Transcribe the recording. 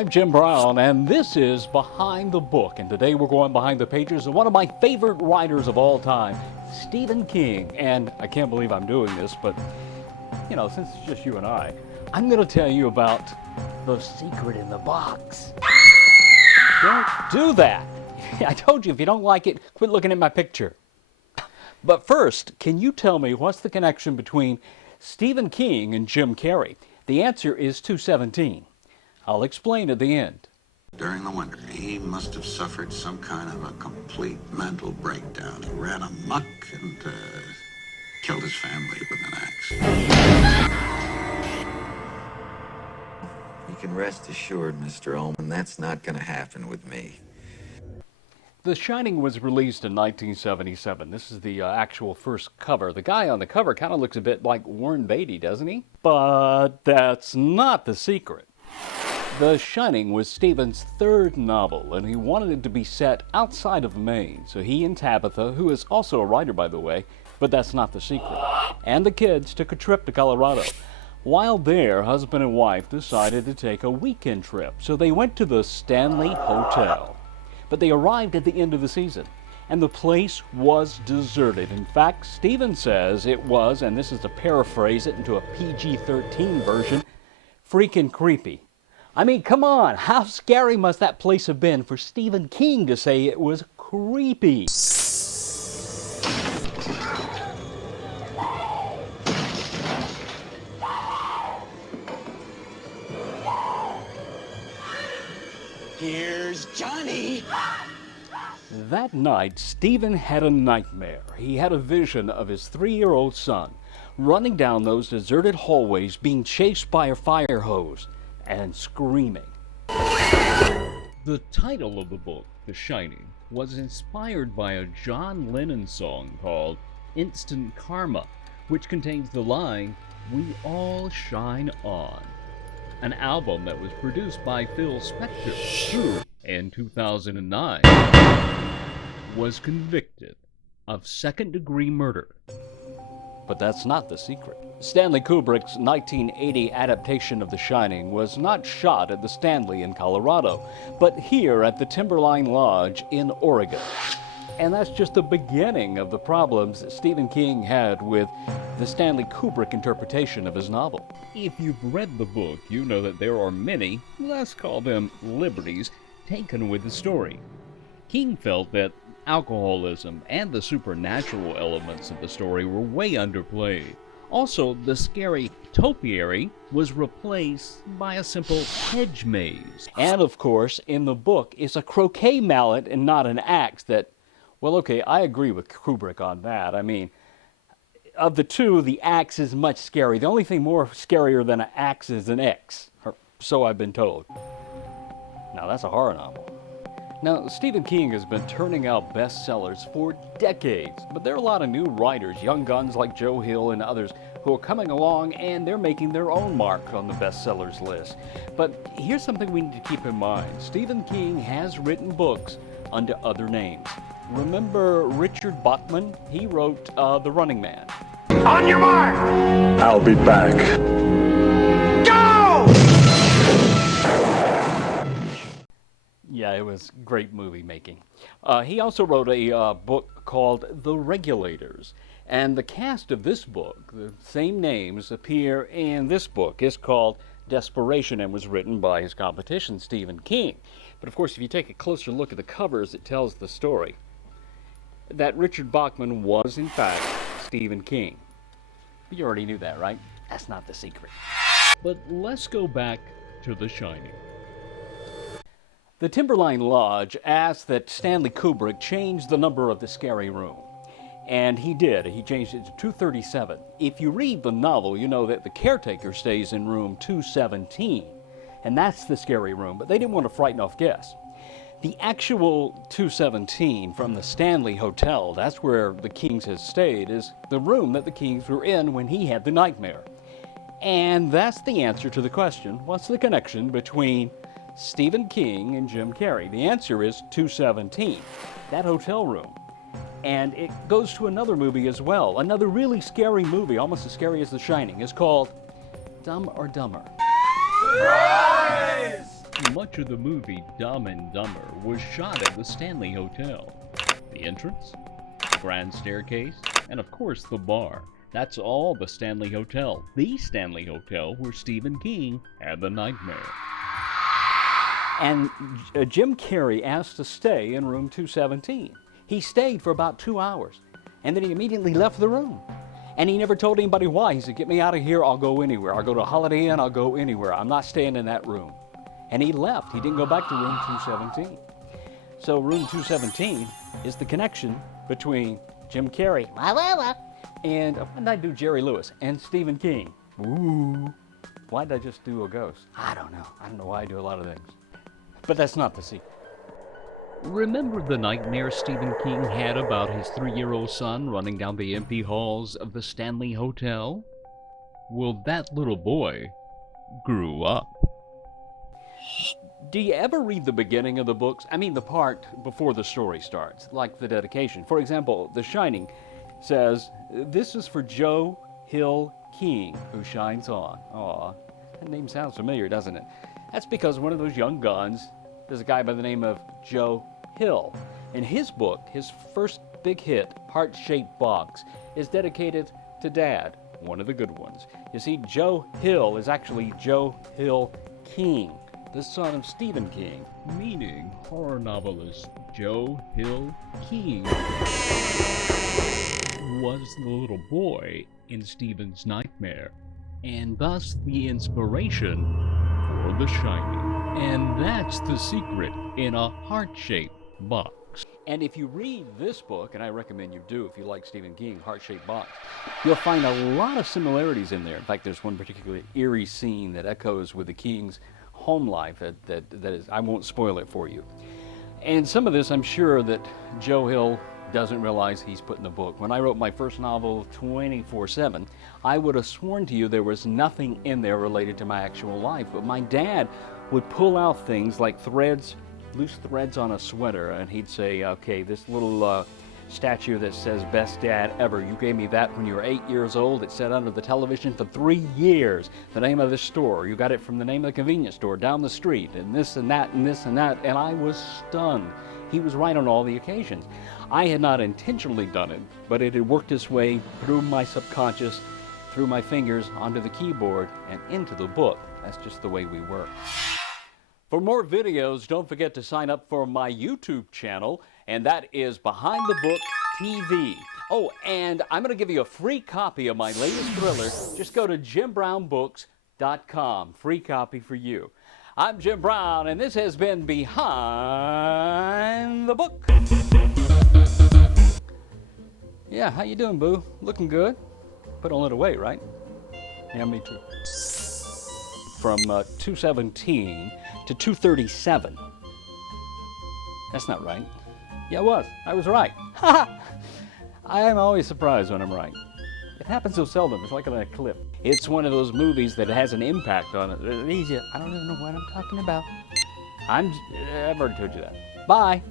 I'm Jim Brown, and this is Behind the Book. And today we're going behind the pages of one of my favorite writers of all time, Stephen King. And I can't believe I'm doing this, but, you know, since it's just you and I'm going to tell you about the secret in the box. Don't do that. I told you, if you don't like it, quit looking at my picture. But first, can you tell me what's the connection between Stephen King and Jim Carrey? The answer is 217. I'll explain at the end. During the winter, he must have suffered some kind of a complete mental breakdown. He ran amok and killed his family with an axe. You can rest assured, Mr. Ullman, that's not going to happen with me. The Shining was released in 1977. This is the actual first cover. The guy on the cover kind of looks a bit like Warren Beatty, doesn't he? But that's not the secret. The Shining was Stephen's third novel, and he wanted it to be set outside of Maine. So he and Tabitha, who is also a writer, by the way, but that's not the secret, and the kids took a trip to Colorado. While there, husband and wife decided to take a weekend trip, so they went to the Stanley Hotel. But they arrived at the end of the season, and the place was deserted. In fact, Stephen says it was, and this is to paraphrase it into a PG-13 version, freaking creepy. I mean, come on, how scary must that place have been for Stephen King to say it was creepy? Here's Johnny! That night, Stephen had a nightmare. He had a vision of his 3-year-old son running down those deserted hallways, being chased by a fire hose and screaming. The title of the book, The Shining, was inspired by a John Lennon song called Instant Karma, which contains the line, "We all shine on," an album that was produced by Phil Spector, who, in 2009, was convicted of second-degree murder. But that's not the secret. Stanley Kubrick's 1980 adaptation of The Shining was not shot at the Stanley in Colorado, but here at the Timberline Lodge in Oregon. And that's just the beginning of the problems that Stephen King had with the Stanley Kubrick interpretation of his novel. If you've read the book, you know that there are many, let's call them liberties, taken with the story. King felt that alcoholism and the supernatural elements of the story were way underplayed. Also, the scary topiary was replaced by a simple hedge maze. And of course, in the book is a croquet mallet and not an axe that, well, okay, I agree with Kubrick on that. I mean, of the two, the axe is much scary. The only thing more scarier than an axe is an X, or so I've been told. Now, that's a horror novel. Now, Stephen King has been turning out bestsellers for decades, but there are a lot of new writers, young guns like Joe Hill and others, who are coming along and they're making their own mark on the bestsellers list. But here's something we need to keep in mind. Stephen King has written books under other names. Remember Richard Bachman? He wrote The Running Man. On your mark! I'll be back. Go! Yeah, it was great movie making. He also wrote a book called The Regulators. And the cast of this book, the same names appear in this book. It's called Desperation and was written by his competition, Stephen King. But of course, if you take a closer look at the covers, it tells the story that Richard Bachman was, in fact, Stephen King. You already knew that, right? That's not the secret. But let's go back to The Shining. The Timberline Lodge asked that Stanley Kubrick change the number of the scary room. And he did. He changed it to 237. If you read the novel, you know that the caretaker stays in room 217. And that's the scary room, but they didn't want to frighten off guests. The actual 217 from the Stanley Hotel, that's where the Kings had stayed, is the room that the Kings were in when he had the nightmare. And that's the answer to the question, what's the connection between Stephen King and Jim Carrey? The answer is 217, that hotel room. And it goes to another movie as well, another really scary movie, almost as scary as The Shining. It's called Dumb or Dumber. Surprise! Much of the movie Dumb and Dumber was shot at the Stanley Hotel. The entrance, the grand staircase, and of course the bar. That's all the Stanley Hotel. The Stanley Hotel where Stephen King had the nightmare. And Jim Carrey asked to stay in room 217. He stayed for about 2 hours, and then he immediately left the room. And he never told anybody why. He said, "Get me out of here, I'll go anywhere. I'll go to a Holiday Inn, I'll go anywhere. I'm not staying in that room." And he left. He didn't go back to room 217. So room 217 is the connection between Jim Carrey, and what did I do, Jerry Lewis, and Stephen King. Ooh. Why did I just do a ghost? I don't know. I don't know why I do a lot of things. But that's not the secret. Remember the nightmare Stephen King had about his 3-year-old son running down the empty halls of the Stanley Hotel? Well, that little boy grew up. Do you ever read the beginning of the books? I mean, the part before the story starts, like the dedication. For example, The Shining says, "This is for Joe Hill King, who shines on." Aw, that name sounds familiar, doesn't it? That's because one of those young guns, there's a guy by the name of Joe Hill. In his book, his first big hit, Heart-Shaped Box, is dedicated to Dad, one of the good ones. You see, Joe Hill is actually Joe Hill King, the son of Stephen King, meaning horror novelist Joe Hill King was the little boy in Stephen's nightmare, and thus the inspiration for The Shining. And that's the secret in a heart-shaped box. And if you read this book, and I recommend you do if you like Stephen King, Heart-Shaped Box, you'll find a lot of similarities in there. In fact, there's one particularly eerie scene that echoes with the King's home life that is, I won't spoil it for you. And some of this I'm sure that Joe Hill doesn't realize he's put in the book. When I wrote my first novel, 24/7, I would have sworn to you there was nothing in there related to my actual life, but my dad would pull out things like threads, loose threads on a sweater, and he'd say, "Okay, this little statue that says best dad ever, you gave me that when you were 8 years old. It sat under the television for 3 years. The name of this store, you got it from the name of the convenience store down the street, and this and that and this and that." And I was stunned. He was right on all the occasions. I had not intentionally done it, but it had worked its way through my subconscious, through my fingers, onto the keyboard, and into the book. That's just the way we work. For more videos, don't forget to sign up for my YouTube channel, and that is Behind the Book TV. Oh, and I'm going to give you a free copy of my latest thriller. Just go to jimbrownbooks.com. Free copy for you. I'm Jim Brown, and this has been Behind the Book. Yeah, how you doing, boo? Looking good? Put on a little weight, right? Yeah, me too. From 217 to 237. That's not right. Yeah, it was. I was right. Ha! I am always surprised when I'm right. It happens so seldom. It's like an eclipse. It's one of those movies that has an impact on it. I don't even know what I'm talking about. I've already told you that. Bye.